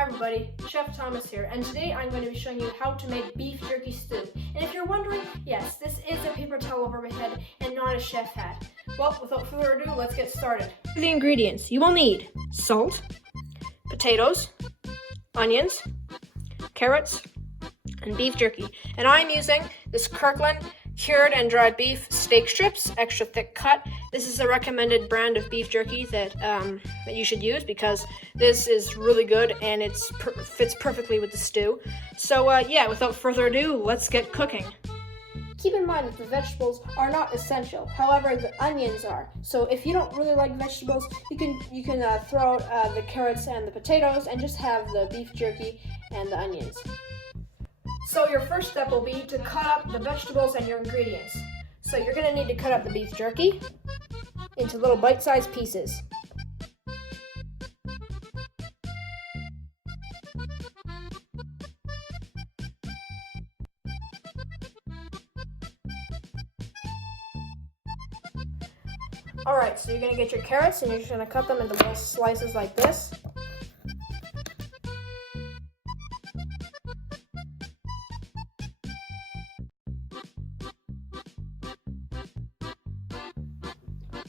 Hi everybody, Chef Thomas here, and today I'm going to be showing you how to make beef jerky stew. And if you're wondering, yes, this is a paper towel over my head and not a chef hat. Well, without further ado, let's get started. The ingredients you will need: salt, potatoes, onions, carrots, and beef jerky. And I'm using this Kirkland cured and dried beef steak strips, extra thick cut. This is the recommended brand of beef jerky that you should use because this is really good and it fits perfectly with the stew. So yeah, without further ado, let's get cooking. Keep in mind that the vegetables are not essential. However, the onions are. So if you don't really like vegetables, you can throw out the carrots and the potatoes and just have the beef jerky and the onions. So your first step will be to cut up the vegetables and your ingredients. So you're going to need to cut up the beef jerky into little bite-sized pieces. Alright, so you're going to get your carrots and you're just going to cut them into little slices like this.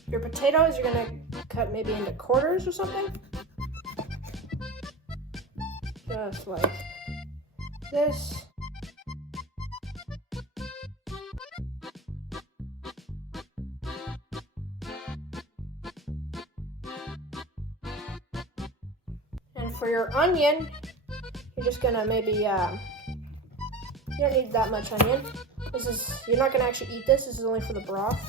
Your potatoes, you're going to cut maybe into quarters or something. Just like this. And for your onion, you're just going to maybe, you don't need that much onion. You're not going to actually eat this. This is only for the broth.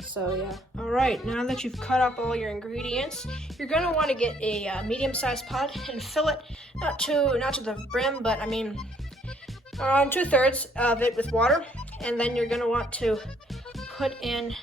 So yeah. Alright, now that you've cut up all your ingredients, you're going to want to get a medium-sized pot and fill it, not to the brim, but I mean around 2/3 of it with water. And then you're going to want to put in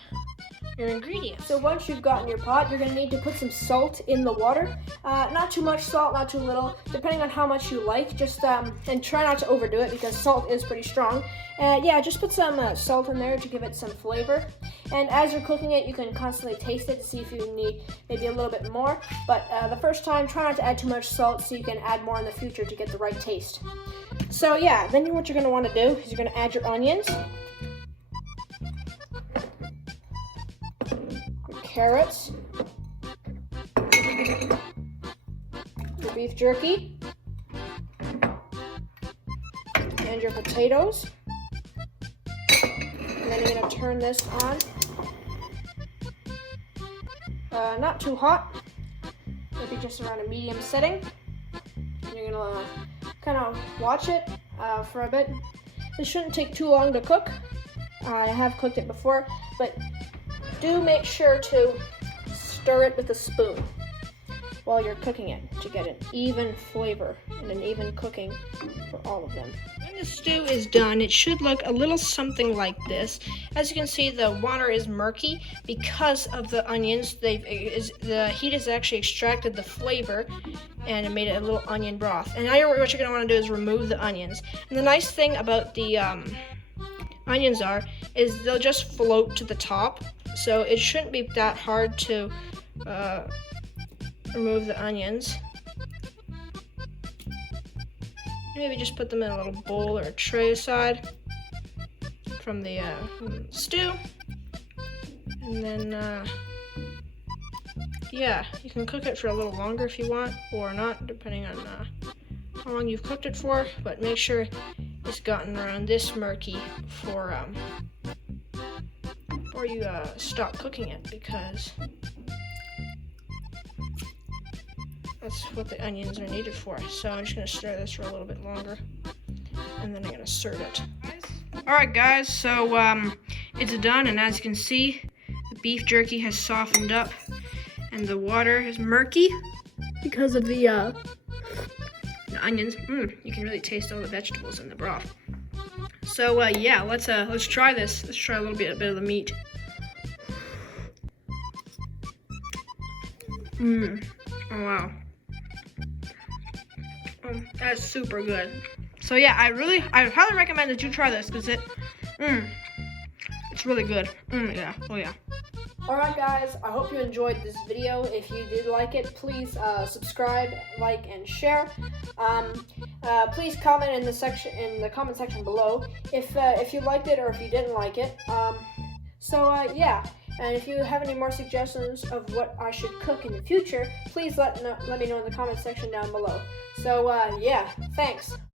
your ingredients. So once you've gotten your pot, you're going to need to put some salt in the water. Not too much salt, not too little, depending on how much you like. Just and try not to overdo it because salt is pretty strong. Yeah, just put some salt in there to give it some flavor. And as you're cooking it, you can constantly taste it to see if you need maybe a little bit more. But the first time, try not to add too much salt so you can add more in the future to get the right taste. So yeah, then what you're going to want to do is you're going to add your onions, your carrots, your beef jerky, and your potatoes. And then you're going to turn this on. Not too hot, maybe just around a medium setting. And you're going to kind of watch it for a bit. This shouldn't take too long to cook. I have cooked it before, but do make sure to stir it with a spoon while you're cooking it to get an even flavor and an even cooking for all of them. When the stew is done, it should look a little something like this. As you can see, the water is murky because of the onions. The heat has actually extracted the flavor and it made it a little onion broth. And now what you're going to want to do is remove the onions. And the nice thing about the onions is they'll just float to the top, so it shouldn't be that hard to remove the onions. Maybe just put them in a little bowl or a tray aside from the stew. And then, yeah, you can cook it for a little longer if you want, or not, depending on how long you've cooked it for. But make sure it's gotten around this murky before you stop cooking it, because that's what the onions are needed for. So I'm just going to stir this for a little bit longer, and then I'm going to serve it. Alright guys, so it's done, and as you can see, the beef jerky has softened up, and the water is murky because of the onions. You can really taste all the vegetables in the broth. So yeah, let's try this. Let's try a little bit of the meat. Oh wow. That's super good. So yeah, I highly recommend that you try this because it's really good. Yeah. Oh yeah. Alright guys, I hope you enjoyed this video. If you did like it, please subscribe, like, and share. Please comment in the comment section below if you liked it or if you didn't like it. Yeah. And if you have any more suggestions of what I should cook in the future, please let me know in the comment section down below. Yeah, thanks.